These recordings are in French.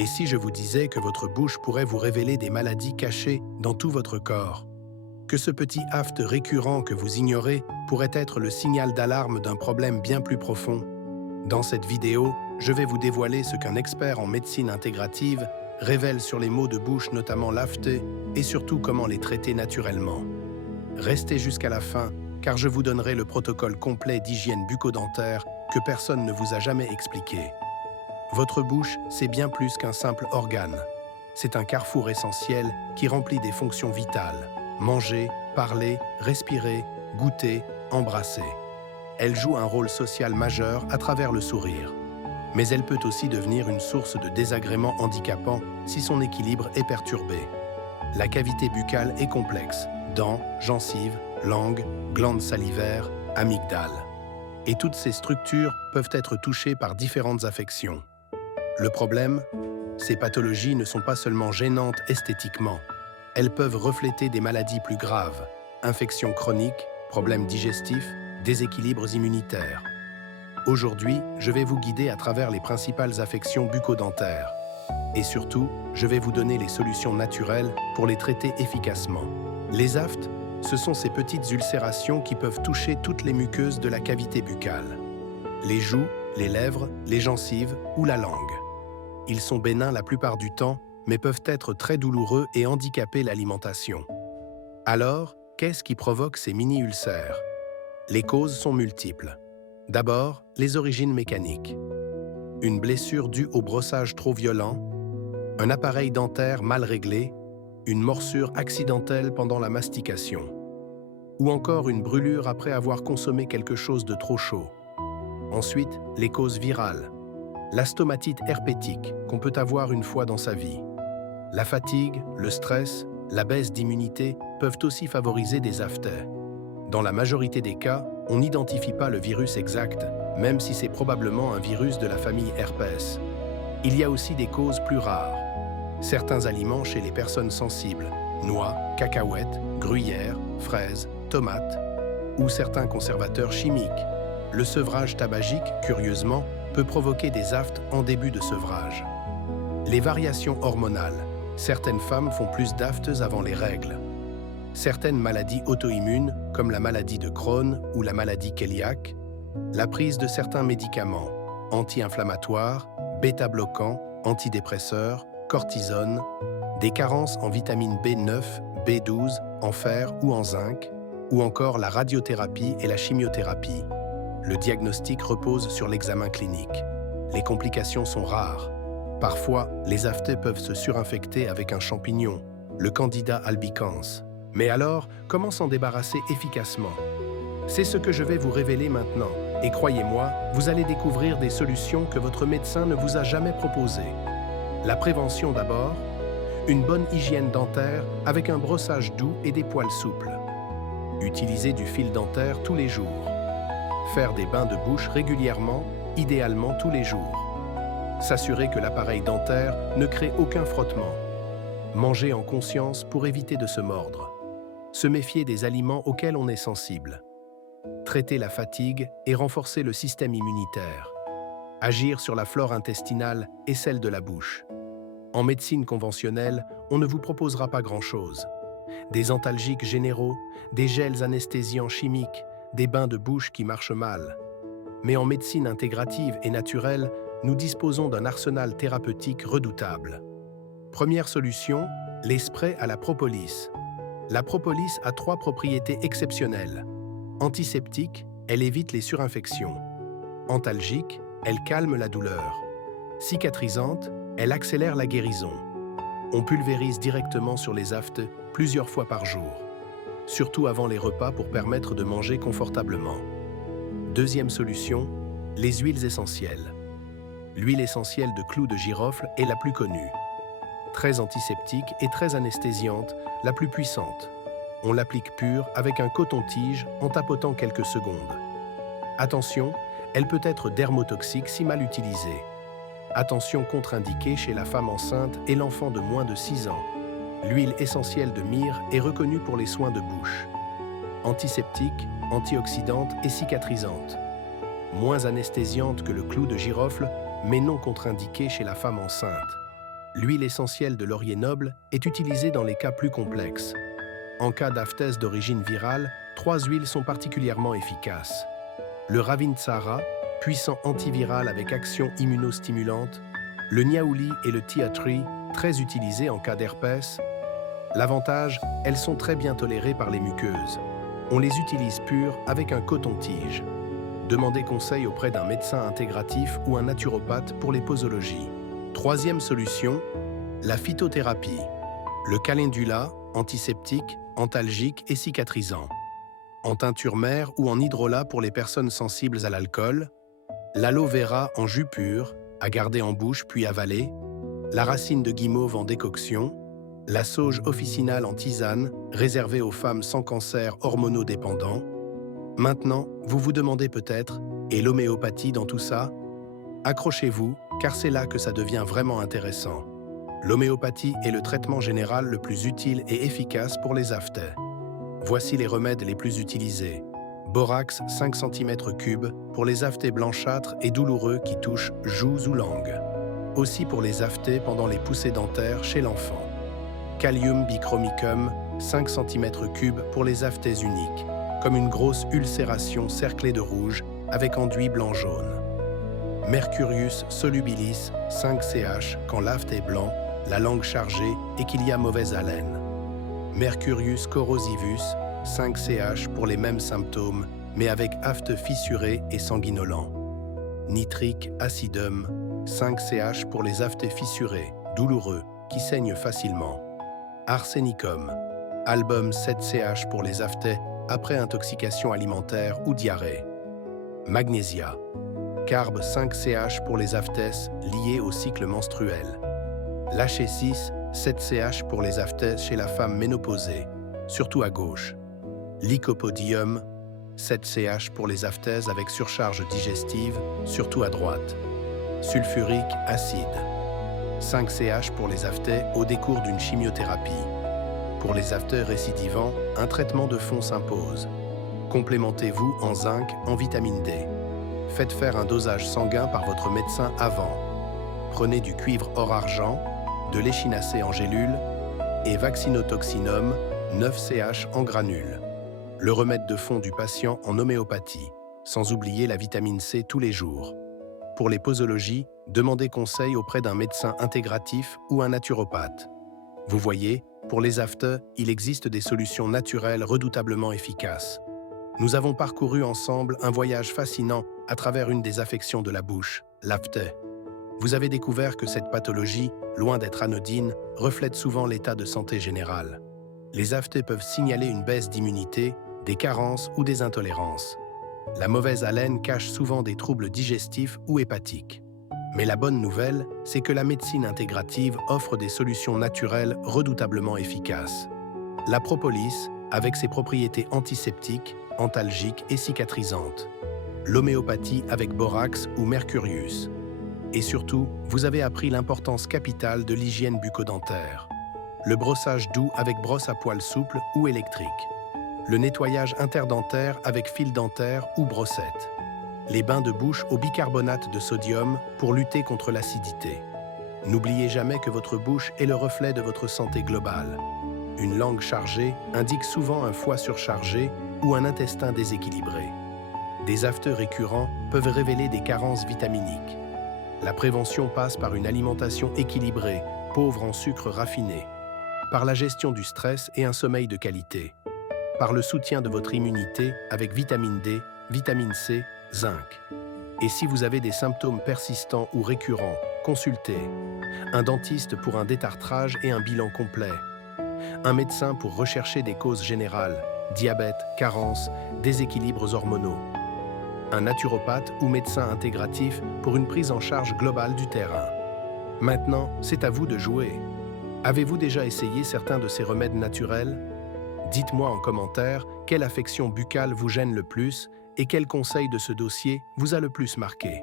Et si je vous disais que votre bouche pourrait vous révéler des maladies cachées dans tout votre corps? Que ce petit aft récurrent que vous ignorez pourrait être le signal d'alarme d'un problème bien plus profond? Dans cette vidéo, je vais vous dévoiler ce qu'un expert en médecine intégrative révèle sur les maux de bouche, notamment l'afte, et surtout comment les traiter naturellement. Restez jusqu'à la fin, car je vous donnerai le protocole complet d'hygiène bucco-dentaire que personne ne vous a jamais expliqué. Votre bouche, c'est bien plus qu'un simple organe. C'est un carrefour essentiel qui remplit des fonctions vitales. Manger, parler, respirer, goûter, embrasser. Elle joue un rôle social majeur à travers le sourire. Mais elle peut aussi devenir une source de désagréments handicapants si son équilibre est perturbé. La cavité buccale est complexe. Dents, gencives, langue, glandes salivaires, amygdale. Et toutes ces structures peuvent être touchées par différentes affections. Le problème, ces pathologies ne sont pas seulement gênantes esthétiquement. Elles peuvent refléter des maladies plus graves, infections chroniques, problèmes digestifs, déséquilibres immunitaires. Aujourd'hui, je vais vous guider à travers les principales affections bucco-dentaires. Et surtout, je vais vous donner les solutions naturelles pour les traiter efficacement. Les aftes, ce sont ces petites ulcérations qui peuvent toucher toutes les muqueuses de la cavité buccale. Les joues, les lèvres, les gencives ou la langue. Ils sont bénins la plupart du temps, mais peuvent être très douloureux et handicaper l'alimentation. Alors, qu'est-ce qui provoque ces mini-ulcères? Les causes sont multiples. D'abord, les origines mécaniques. Une blessure due au brossage trop violent, un appareil dentaire mal réglé, une morsure accidentelle pendant la mastication, ou encore une brûlure après avoir consommé quelque chose de trop chaud. Ensuite, les causes virales. La stomatite herpétique qu'on peut avoir une fois dans sa vie. La fatigue, le stress, la baisse d'immunité peuvent aussi favoriser des aphthées. Dans la majorité des cas, on n'identifie pas le virus exact, même si c'est probablement un virus de la famille herpès. Il y a aussi des causes plus rares. Certains aliments chez les personnes sensibles, noix, cacahuètes, gruyères, fraises, tomates, ou certains conservateurs chimiques. Le sevrage tabagique, curieusement, peut provoquer des aftes en début de sevrage. Les variations hormonales. Certaines femmes font plus d'aftes avant les règles. Certaines maladies auto-immunes, comme la maladie de Crohn ou la maladie cœliaque, la prise de certains médicaments, anti-inflammatoires, bêta-bloquants, antidépresseurs, cortisone, des carences en vitamine B9, B12, en fer ou en zinc, ou encore la radiothérapie et la chimiothérapie. Le diagnostic repose sur l'examen clinique. Les complications sont rares. Parfois, les aftes peuvent se surinfecter avec un champignon, le Candida albicans. Mais alors, comment s'en débarrasser efficacement? C'est ce que je vais vous révéler maintenant. Et croyez-moi, vous allez découvrir des solutions que votre médecin ne vous a jamais proposées. La prévention d'abord, une bonne hygiène dentaire avec un brossage doux et des poils souples. Utiliser du fil dentaire tous les jours. Faire des bains de bouche régulièrement, idéalement tous les jours. S'assurer que l'appareil dentaire ne crée aucun frottement. Manger en conscience pour éviter de se mordre. Se méfier des aliments auxquels on est sensible. Traiter la fatigue et renforcer le système immunitaire. Agir sur la flore intestinale et celle de la bouche. En médecine conventionnelle, on ne vous proposera pas grand-chose. Des antalgiques généraux, des gels anesthésiants chimiques, des bains de bouche qui marchent mal. Mais en médecine intégrative et naturelle, nous disposons d'un arsenal thérapeutique redoutable. Première solution, les sprays à la propolis. La propolis a 3 propriétés exceptionnelles. Antiseptique, elle évite les surinfections. Antalgique, elle calme la douleur. Cicatrisante, elle accélère la guérison. On pulvérise directement sur les aftes plusieurs fois par jour, surtout avant les repas pour permettre de manger confortablement. Deuxième solution, les huiles essentielles. L'huile essentielle de clou de girofle est la plus connue. Très antiseptique et très anesthésiante, la plus puissante. On l'applique pure avec un coton-tige en tapotant quelques secondes. Attention, elle peut être dermotoxique si mal utilisée. Attention contre-indiquée chez la femme enceinte et l'enfant de moins de 6 ans. L'huile essentielle de myrrhe est reconnue pour les soins de bouche. Antiseptique, antioxydante et cicatrisante. Moins anesthésiante que le clou de girofle, mais non contre-indiquée chez la femme enceinte. L'huile essentielle de laurier noble est utilisée dans les cas plus complexes. En cas d'aphtèse d'origine virale, 3 huiles sont particulièrement efficaces. Le Ravintsara, puissant antiviral avec action immunostimulante, le Niaouli et le Tea Tree, très utilisés en cas d'herpès. L'avantage, elles sont très bien tolérées par les muqueuses. On les utilise pures avec un coton-tige. Demandez conseil auprès d'un médecin intégratif ou un naturopathe pour les posologies. Troisième solution, la phytothérapie. Le calendula, antiseptique, antalgique et cicatrisant. En teinture mère ou en hydrolat pour les personnes sensibles à l'alcool. L'aloe vera en jus pur, à garder en bouche puis avaler. La racine de guimauve en décoction. La sauge officinale en tisane, réservée aux femmes sans cancer hormonodépendant. Maintenant, vous vous demandez peut-être, et l'homéopathie dans tout ça? Accrochez-vous, car c'est là que ça devient vraiment intéressant. L'homéopathie est le traitement général le plus utile et efficace pour les aphtèses. Voici les remèdes les plus utilisés. Borax 5 cm3 pour les aphtèses blanchâtres et douloureux qui touchent joues ou langue. Aussi pour les aphtèses pendant les poussées dentaires chez l'enfant. Kalium bichromicum 5 cm3 pour les aphtèses uniques, comme une grosse ulcération cerclée de rouge avec enduit blanc-jaune. Mercurius solubilis 5 CH quand l'aphtèse est blanc, la langue chargée et qu'il y a mauvaise haleine. Mercurius corrosivus 5 CH pour les mêmes symptômes, mais avec aphte fissuré et sanguinolent. Nitrique acidum 5 CH pour les aphtèses fissurés, douloureux, qui saignent facilement. Arsénicum, album 7 CH pour les aphtèses après intoxication alimentaire ou diarrhée. Magnésia, carbe 5 CH pour les aphtèses liées au cycle menstruel. Lachésis 7 CH pour les aphtèses chez la femme ménopausée, surtout à gauche. Lycopodium 7 CH pour les aphtèses avec surcharge digestive, surtout à droite. Sulfurique acide 5 CH pour les aphtèses au décours d'une chimiothérapie. Pour les aphtèses récidivants, un traitement de fond s'impose. Complémentez-vous en zinc, en vitamine D. Faites faire un dosage sanguin par votre médecin avant. Prenez du cuivre or-argent, de l'échinacée en gélule et vaccinotoxinum 9 CH en granules. Le remède de fond du patient en homéopathie, sans oublier la vitamine C tous les jours. Pour les posologies, demandez conseil auprès d'un médecin intégratif ou un naturopathe. Vous voyez, pour les aphtèses, il existe des solutions naturelles redoutablement efficaces. Nous avons parcouru ensemble un voyage fascinant à travers une des affections de la bouche, l'aphtèse. Vous avez découvert que cette pathologie, loin d'être anodine, reflète souvent l'état de santé général. Les aphtèses peuvent signaler une baisse d'immunité, des carences ou des intolérances. La mauvaise haleine cache souvent des troubles digestifs ou hépatiques. Mais la bonne nouvelle, c'est que la médecine intégrative offre des solutions naturelles redoutablement efficaces. La propolis, avec ses propriétés antiseptiques, antalgiques et cicatrisantes. L'homéopathie avec borax ou mercurius. Et surtout, vous avez appris l'importance capitale de l'hygiène bucco-dentaire. Le brossage doux avec brosse à poils souple ou électrique. Le nettoyage interdentaire avec fil dentaire ou brossette. Les bains de bouche au bicarbonate de sodium pour lutter contre l'acidité. N'oubliez jamais que votre bouche est le reflet de votre santé globale. Une langue chargée indique souvent un foie surchargé ou un intestin déséquilibré. Des aphtèses récurrents peuvent révéler des carences vitaminiques. La prévention passe par une alimentation équilibrée, pauvre en sucre raffiné, par la gestion du stress et un sommeil de qualité, par le soutien de votre immunité avec vitamine D, vitamine C, zinc. Et si vous avez des symptômes persistants ou récurrents, consultez un dentiste pour un détartrage et un bilan complet, un médecin pour rechercher des causes générales, diabète, carences, déséquilibres hormonaux, un naturopathe ou médecin intégratif pour une prise en charge globale du terrain. Maintenant, c'est à vous de jouer. Avez-vous déjà essayé certains de ces remèdes naturels? Dites-moi en commentaire quelle affection buccale vous gêne le plus et quel conseil de ce dossier vous a le plus marqué.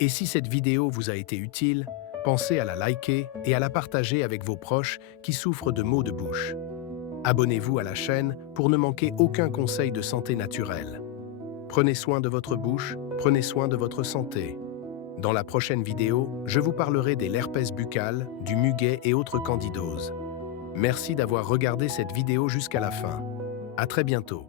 Et si cette vidéo vous a été utile, pensez à la liker et à la partager avec vos proches qui souffrent de maux de bouche. Abonnez-vous à la chaîne pour ne manquer aucun conseil de santé naturelle. Prenez soin de votre bouche, prenez soin de votre santé. Dans la prochaine vidéo, je vous parlerai des l'herpès buccal, du muguet et autres candidoses. Merci d'avoir regardé cette vidéo jusqu'à la fin. À très bientôt.